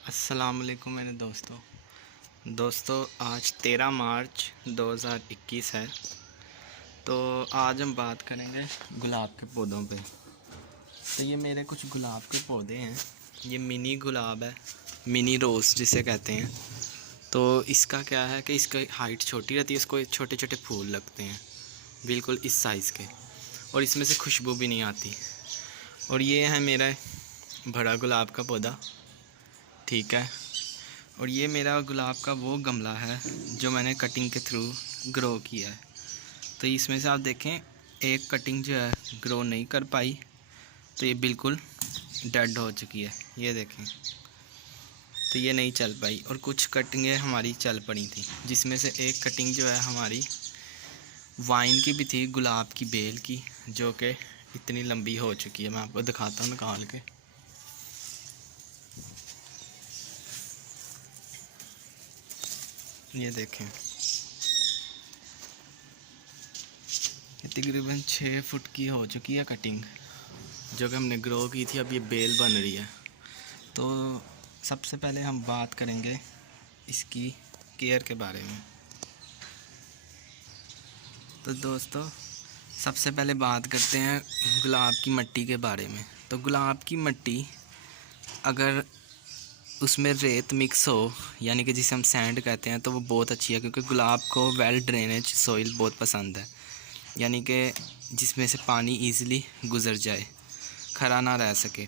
अस्सलाम वालेकुम मेरे दोस्तों आज 13 मार्च 2021 है। तो आज हम बात करेंगे गुलाब के पौधों पे। तो ये मेरे कुछ गुलाब के पौधे हैं। ये मिनी गुलाब है, मिनी रोज़ जिसे कहते हैं। तो इसका क्या है कि इसकी हाइट छोटी रहती है, इसको छोटे छोटे फूल लगते हैं बिल्कुल इस साइज़ के, और इसमें से खुशबू भी नहीं आती। और ये है मेरा बड़ा गुलाब का पौधा, ठीक है। और ये मेरा गुलाब का वो गमला है जो मैंने कटिंग के थ्रू ग्रो किया है। तो इसमें से आप देखें, एक कटिंग जो है ग्रो नहीं कर पाई, तो ये बिल्कुल डेड हो चुकी है, ये देखें। तो ये नहीं चल पाई, और कुछ कटिंगें हमारी चल पड़ी थी, जिसमें से एक कटिंग जो है हमारी वाइन की भी थी, गुलाब की बेल की, जो कि इतनी लंबी हो चुकी है। मैं आपको दिखाता हूँ निकाल के। ये देखें, तकरीबन 6 फुट की हो चुकी है कटिंग, जो कि हमने ग्रो की थी। अब ये बेल बन रही है। तो सबसे पहले हम बात करेंगे इसकी केयर के बारे में। तो दोस्तों, सबसे पहले बात करते हैं गुलाब की मिट्टी के बारे में। तो गुलाब की मिट्टी, अगर उसमें रेत मिक्स हो, यानी कि जिसे हम सैंड कहते हैं, तो वो बहुत अच्छी है, क्योंकि गुलाब को वेल ड्रेनेज सॉइल बहुत पसंद है, यानी कि जिसमें से पानी इजीली गुज़र जाए, खरा ना रह सके।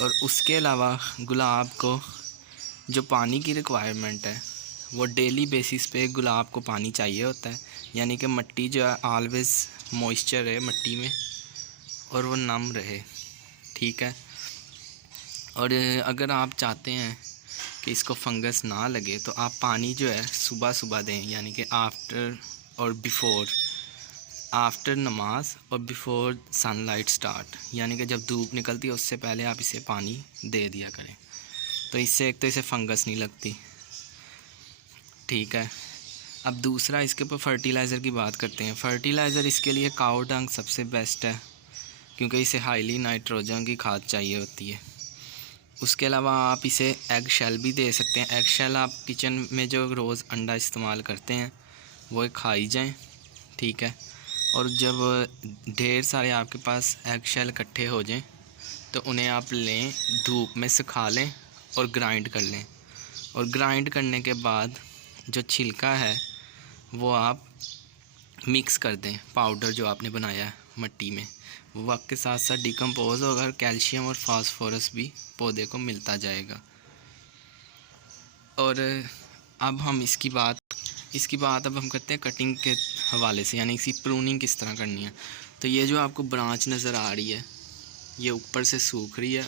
और उसके अलावा गुलाब को जो पानी की रिक्वायरमेंट है, वो डेली बेसिस पे गुलाब को पानी चाहिए होता है, यानी कि मिट्टी जो है ऑलवेज़ मॉइस्चर है मिट्टी में, और वो नम रहे, ठीक है। और अगर आप चाहते हैं कि इसको फंगस ना लगे, तो आप पानी जो है सुबह सुबह दें, यानी कि आफ्टर और आफ्टर नमाज और बिफ़ोर सनलाइट स्टार्ट, यानी कि जब धूप निकलती है उससे पहले आप इसे पानी दे दिया करें। तो इससे एक तो इसे फंगस नहीं लगती, ठीक है। अब दूसरा, इसके ऊपर फर्टिलाइज़र की बात करते हैं। फर्टिलाइज़र इसके लिए काऊ डंग सबसे बेस्ट है, क्योंकि इसे हाईली नाइट्रोजन की खाद चाहिए होती है। उसके अलावा आप इसे एग शेल भी दे सकते हैं। एग शेल आप किचन में जो रोज़ अंडा इस्तेमाल करते हैं वो खाई जाएँ, ठीक है। और जब ढेर सारे आपके पास एग शेल इकट्ठे हो जाएं, तो उन्हें आप लें, धूप में सुखा लें और ग्राइंड कर लें। और ग्राइंड करने के बाद जो छिलका है वो आप मिक्स कर दें, पाउडर जो आपने बनाया है मिट्टी में, वो वक्त के साथ साथ डिकम्पोज होगा, और कैल्शियम और फास्फोरस भी पौधे को मिलता जाएगा। और अब हम इसकी बात अब हम करते हैं कटिंग के हवाले से, यानी इसकी प्रूनिंग किस तरह करनी है। तो ये जो आपको ब्रांच नज़र आ रही है, ये ऊपर से सूख रही है,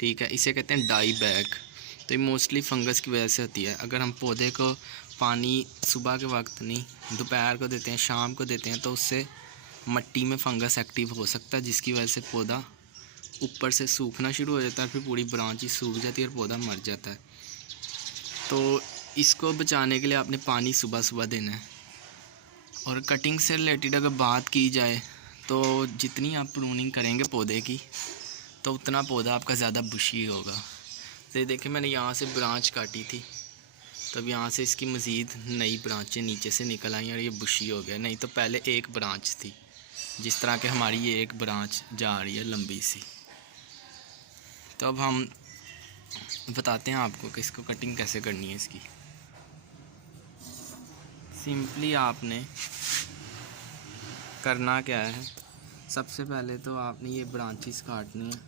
ठीक है। इसे कहते हैं डाई बैक। तो ये मोस्टली फंगस की वजह से होती है। अगर हम पौधे को पानी सुबह के वक्त नहीं, दोपहर को देते हैं, शाम को देते हैं, तो उससे मिट्टी में फंगस एक्टिव हो सकता है, जिसकी वजह से पौधा ऊपर से सूखना शुरू हो जाता है, फिर पूरी ब्रांच ही सूख जाती है और पौधा मर जाता है। तो इसको बचाने के लिए आपने पानी सुबह सुबह देना है। और कटिंग से रिलेटेड अगर बात की जाए, तो जितनी आप प्रूनिंग करेंगे पौधे की, तो उतना पौधा आपका ज़्यादा बुशी होगा। तो देखिए, मैंने यहाँ से ब्रांच काटी थी, तब यहाँ से इसकी मज़ीद नई ब्रांचें नीचे से निकल आई और ये बुशी हो गया। नहीं तो पहले एक ब्रांच थी, जिस तरह के हमारी ये एक ब्रांच जा रही है लंबी सी। तो अब हम बताते हैं आपको कि इसको कटिंग कैसे करनी है इसकी। सिंपली आपने करना क्या है, सबसे पहले तो आपने ये ब्रांचेस काटनी है,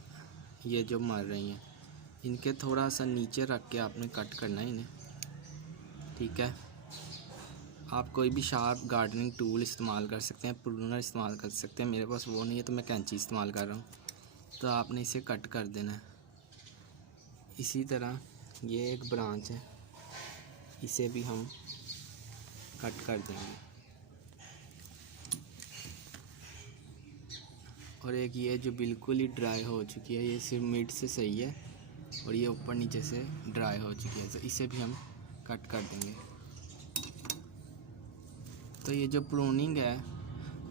ये जो मर रही हैं, इनके थोड़ा सा नीचे रख के आपने कट करना है इन्हें, ठीक है। आप कोई भी शार्प गार्डनिंग टूल इस्तेमाल कर सकते हैं, प्रूनर इस्तेमाल कर सकते हैं। मेरे पास वो नहीं है तो मैं कैंची इस्तेमाल कर रहा हूँ। तो आपने इसे कट कर देना है। इसी तरह ये एक ब्रांच है, इसे भी हम कट कर देंगे। और एक ये जो बिल्कुल ही ड्राई हो चुकी है, ये सिर्फ मिड से सही है, और ये ऊपर नीचे से ड्राई हो चुकी है, तो इसे भी हम कट कर देंगे। तो ये जो प्रूनिंग है,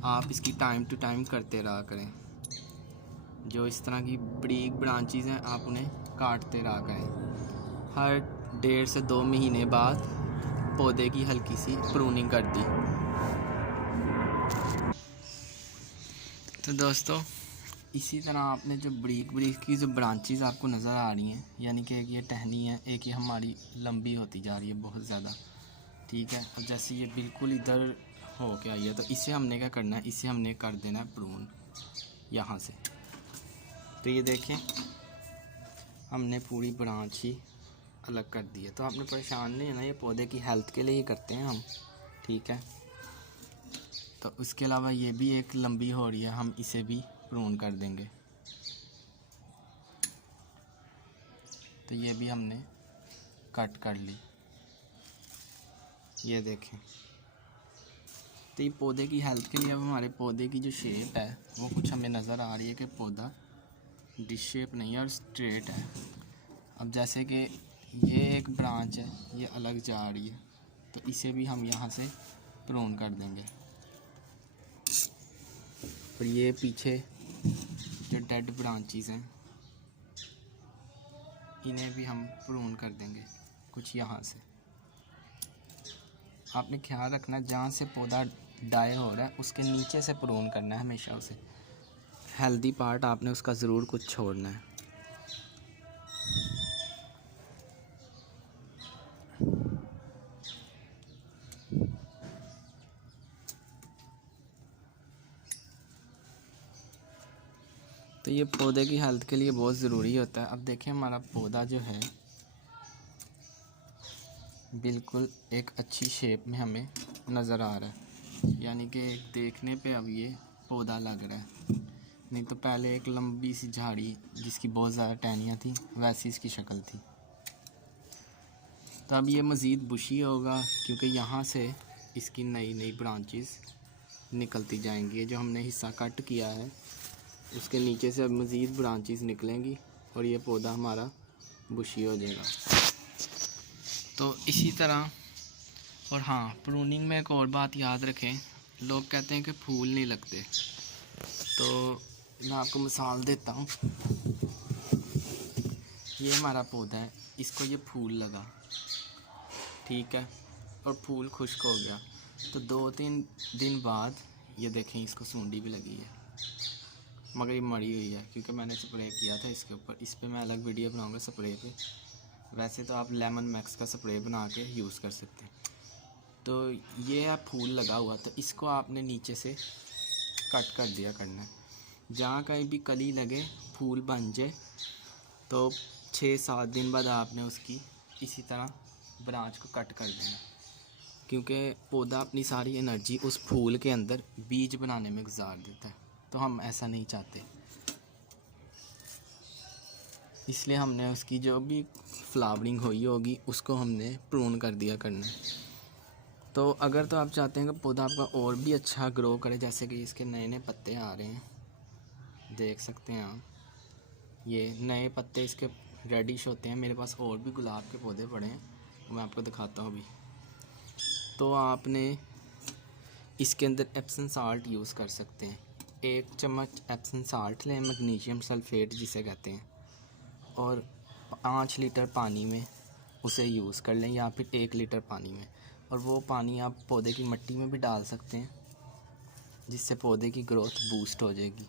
आप इसकी टाइम टू टाइम करते रहा करें। जो इस तरह की बड़ी ब्रांचेस हैं, आप उन्हें काटते रहा करें। हर 1.5 से 2 महीने बाद पौधे की हल्की सी प्रूनिंग कर दी। तो दोस्तों इसी तरह आपने जो ब्रीक की जो ब्रांचेस आपको नज़र आ रही हैं, यानी कि एक ये टहनी है, एक ये हमारी लंबी होती जा रही है बहुत ज़्यादा, ठीक है। अब जैसे ये बिल्कुल इधर हो के आई है तो इसे हमने क्या करना है, इसे हमने कर देना है प्रून यहाँ से। तो ये देखें हमने पूरी ब्रांच ही अलग कर दी है। तो आपने परेशान नहीं है ना, ये पौधे की हेल्थ के लिए ही करते हैं हम, ठीक है। तो उसके अलावा ये भी एक लंबी हो रही है, हम इसे भी प्रून कर देंगे। तो ये भी हमने कट कर ली, ये देखें। तो ये पौधे की हेल्थ के लिए अब हमारे पौधे की जो शेप है वो कुछ हमें नज़र आ रही है कि पौधा डिश शेप नहीं है और स्ट्रेट है। अब जैसे कि ये एक ब्रांच है, ये अलग जा रही है, तो इसे भी हम यहाँ से प्रून कर देंगे। और ये पीछे जो डेड ब्रांचेस हैं इन्हें भी हम प्रून कर देंगे कुछ यहाँ से। आपने ख्याल रखना जहाँ से पौधा डाई हो रहा है उसके नीचे से प्रून करना है हमेशा उसे। हेल्दी पार्ट आपने उसका ज़रूर कुछ छोड़ना है। तो ये पौधे की हेल्थ के लिए बहुत ज़रूरी होता है। अब देखें हमारा पौधा जो है बिल्कुल एक अच्छी शेप में हमें नज़र आ रहा है, यानी कि देखने पे अब ये पौधा लग रहा है। नहीं तो पहले एक लंबी सी झाड़ी जिसकी बहुत ज़्यादा टहनियाँ थी वैसी इसकी शक्ल थी। तो अब ये मज़ीद बुशी होगा क्योंकि यहाँ से इसकी नई नई ब्रांचेस निकलती जाएंगी। जो हमने हिस्सा कट किया है उसके नीचे से अब मज़ीद ब्रांचेस निकलेंगी और ये पौधा हमारा बुशी हो जाएगा। तो इसी तरह, और हाँ, प्रूनिंग में एक और बात याद रखें, लोग कहते हैं कि फूल नहीं लगते। तो मैं आपको मिसाल देता हूँ। ये हमारा पौधा है, इसको ये फूल लगा, ठीक है, और फूल खुश्क हो गया। तो 2-3 दिन बाद ये देखें इसको सूंडी भी लगी है, मगर ये मरी हुई है क्योंकि मैंने स्प्रे किया था इसके ऊपर। इस पर मैं अलग वीडियो बनाऊंगा स्प्रे पे। वैसे तो आप लेमन मैक्स का स्प्रे बना के यूज़ कर सकते हैं। तो ये है फूल लगा हुआ, तो इसको आपने नीचे से कट कर दिया करना है। जहाँ कहीं भी कली लगे फूल बन जाए तो 6-7 दिन बाद आपने उसकी इसी तरह ब्रांच को कट कर देना, क्योंकि पौधा अपनी सारी एनर्जी उस फूल के अंदर बीज बनाने में गुजार देता है। तो हम ऐसा नहीं चाहते, इसलिए हमने उसकी जो भी फ्लावरिंग हुई होगी उसको हमने प्रून कर दिया करना है। तो अगर तो आप चाहते हैं कि पौधा आपका और भी अच्छा ग्रो करे, जैसे कि इसके नए नए पत्ते आ रहे हैं, देख सकते हैं आप, ये नए पत्ते इसके रेडिश होते हैं। मेरे पास और भी गुलाब के पौधे पड़े हैं, मैं आपको दिखाता हूँ अभी। तो आपने इसके अंदर एप्सम साल्ट यूज़ कर सकते हैं। 1 चम्मच एप्सम साल्ट लें, मैग्नीशियम सल्फेट जिसे कहते हैं, और 5 लीटर पानी में उसे यूज़ कर लें, या फिर 1 लीटर पानी में। और वो पानी आप पौधे की मिट्टी में भी डाल सकते हैं, जिससे पौधे की ग्रोथ बूस्ट हो जाएगी।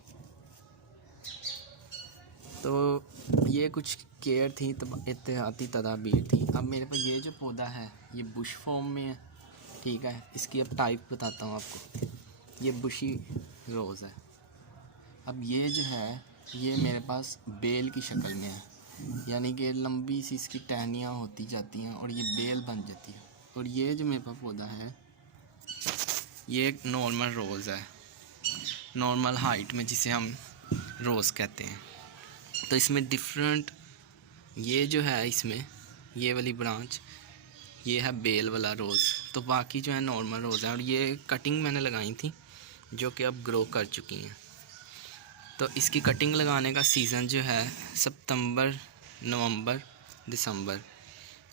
तो ये कुछ केयर थी, तब एहतियाती तदाबीर थी। अब मेरे पास ये जो पौधा है ये बुश फॉर्म में है, ठीक है। इसकी अब टाइप बताता हूँ आपको। ये बुशी रोज़ है। अब ये जो है ये मेरे पास बेल की शक्ल में है, यानी कि लंबी सी इसकी टहनियाँ होती जाती हैं और ये बेल बन जाती है। और ये जो मेरे पास पौधा है ये एक नॉर्मल रोज़ है, नॉर्मल हाइट में, जिसे हम रोज़ कहते हैं। तो इसमें डिफरेंट, ये जो है इसमें ये वाली ब्रांच ये है बेल वाला रोज़, तो बाकी जो है नॉर्मल रोज़ है। और ये कटिंग मैंने लगाई थी जो कि अब ग्रो कर चुकी हैं। तो इसकी कटिंग लगाने का सीज़न जो है सितंबर, नवंबर, दिसंबर।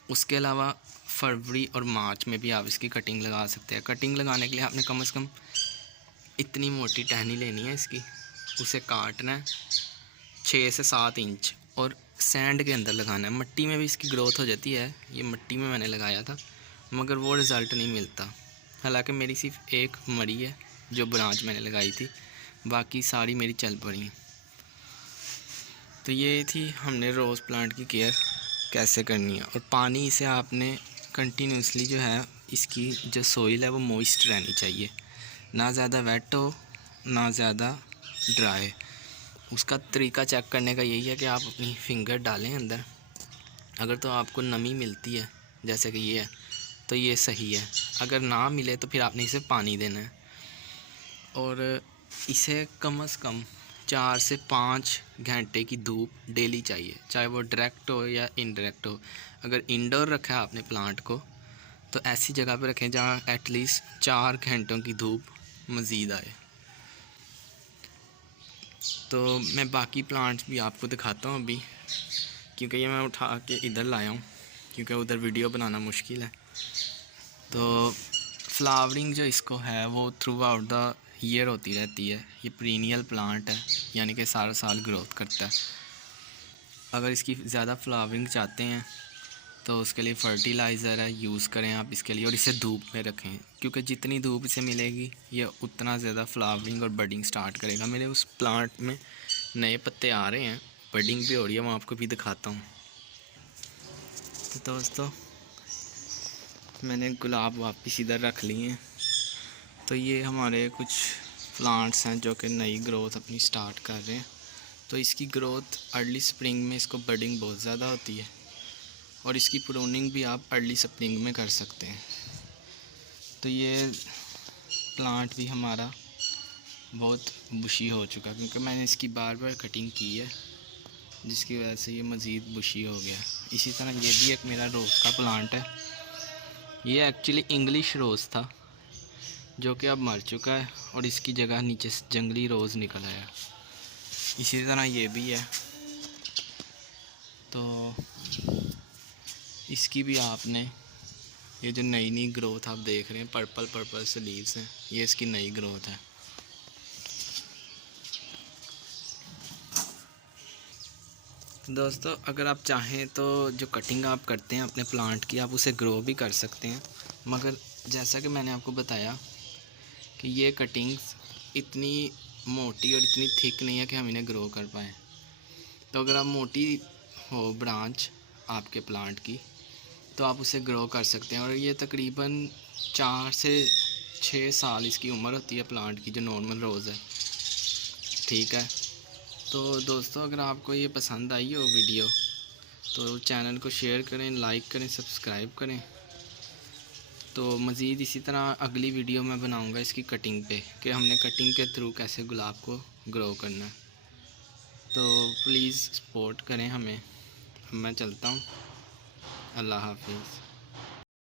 उसके अलावा फरवरी और मार्च में भी आप इसकी कटिंग लगा सकते हैं। कटिंग लगाने के लिए आपने कम से कम इतनी मोटी टहनी लेनी है इसकी, उसे काटना है 6 से 7 इंच, और सैंड के अंदर लगाना है। मिट्टी में भी इसकी ग्रोथ हो जाती है, ये मिट्टी में मैंने लगाया था मगर वो रिज़ल्ट नहीं मिलता। हालांकि मेरी सिर्फ एक मरी है जो ब्रांच मैंने लगाई थी, बाकी सारी मेरी चल पड़ी हैं। तो ये थी हमने रोज़ प्लांट की केयर कैसे करनी है। और पानी इसे आपने कंटिन्यूसली जो है, इसकी जो सोइल है वो मॉइस्ट रहनी चाहिए, ना ज़्यादा वेट हो ना ज़्यादा ड्राई। उसका तरीका चेक करने का यही है कि आप अपनी फिंगर डालें अंदर, अगर तो आपको नमी मिलती है जैसे कि ये है तो ये सही है, अगर ना मिले तो फिर आपने इसे पानी देना है। और इसे कम से कम 4 से 5 घंटे की धूप डेली चाहिए, चाहे वो डायरेक्ट हो या इनडायरेक्ट हो। अगर इंडोर रखा है आपने प्लांट को तो ऐसी जगह पर रखें जहाँ एटलीस्ट 4 घंटों की धूप मज़ीद आए। तो मैं बाकी प्लांट्स भी आपको दिखाता हूँ अभी, क्योंकि ये मैं उठा के इधर लाया हूँ क्योंकि उधर वीडियो बनाना मुश्किल है। तो फ्लावरिंग जो इसको है वो थ्रू आउट द ईयर होती रहती है। ये पीरियड प्लांट है, यानी कि सारा साल ग्रोथ करता है। अगर इसकी ज़्यादा फ्लावरिंग चाहते हैं तो उसके लिए फर्टिलाइज़र है, यूज़ करें आप इसके लिए। और इसे धूप में रखें, क्योंकि जितनी धूप इसे मिलेगी ये उतना ज़्यादा फ्लावरिंग और बडिंग स्टार्ट करेगा। मेरे उस प्लांट में नए पत्ते आ रहे हैं, बडिंग भी हो रही है, मैं आपको भी दिखाता हूँ। तो दोस्तों मैंने गुलाब वापस इधर रख लिए हैं। तो ये हमारे कुछ प्लांट्स हैं जो कि नई ग्रोथ अपनी स्टार्ट कर रहे हैं। तो इसकी ग्रोथ अर्ली स्प्रिंग में इसको बडिंग बहुत ज़्यादा होती है और इसकी प्रूनिंग भी आप अर्ली स्प्रिंग में कर सकते हैं। तो ये प्लांट भी हमारा बहुत बुशी हो चुका क्योंकि मैंने इसकी बार बार कटिंग की है, जिसकी वजह से ये मज़ीद बुशी हो गया। इसी तरह ये भी एक मेरा रोज़ का प्लांट है। ये एक्चुअली इंग्लिश रोज़ था जो कि अब मर चुका है और इसकी जगह नीचे जंगली रोज़ निकल आया। इसी तरह ये भी है। तो इसकी भी आपने ये जो नई नई ग्रोथ आप देख रहे हैं, पर्पल पर्पल से लीव्स हैं, ये इसकी नई ग्रोथ है। दोस्तों अगर आप चाहें तो जो कटिंग आप करते हैं अपने प्लांट की, आप उसे ग्रो भी कर सकते हैं, मगर जैसा कि मैंने आपको बताया कि ये कटिंग्स इतनी मोटी और इतनी थिक नहीं है कि हम इन्हें ग्रो कर पाएँ। तो अगर आप मोटी हो ब्रांच आपके प्लांट की तो आप उसे ग्रो कर सकते हैं। और ये तकरीबन 4 से 6 साल इसकी उम्र होती है प्लांट की, जो नॉर्मल रोज़ है। ठीक है, तो दोस्तों अगर आपको ये पसंद आई हो वीडियो तो चैनल को शेयर करें, लाइक करें, सब्सक्राइब करें। तो मज़ीद इसी तरह अगली वीडियो मैं बनाऊंगा इसकी कटिंग पे कि हमने कटिंग के थ्रू कैसे गुलाब को ग्रो करना है। तो प्लीज़ सपोर्ट करें हमें। मैं चलता हूँ, अल्लाह हाफिज़।